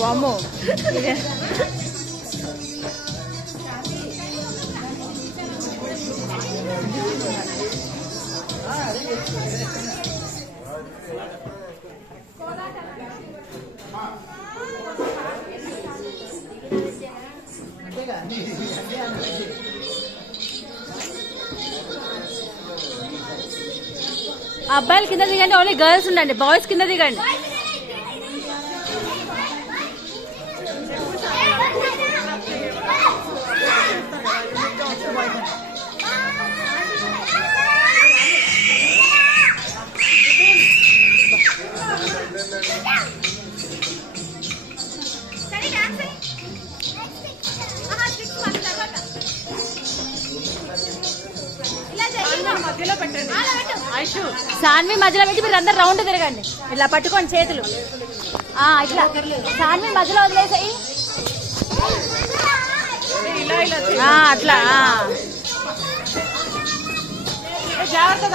వామ్మో అబ్బాయిలు కింద దిగండి, ఓన్లీ గర్ల్స్ ఉండండి, బాయ్స్ కింద దిగండి. సాన్వి మధ్యలో పెట్టి మీరు అందరు రౌండ్ తిరగండి, ఇలా పట్టుకోండి చేతులు, ఇట్లా సాన్వి మధ్యలో వదిలేసాయి, అట్లా జాగ్రత్త.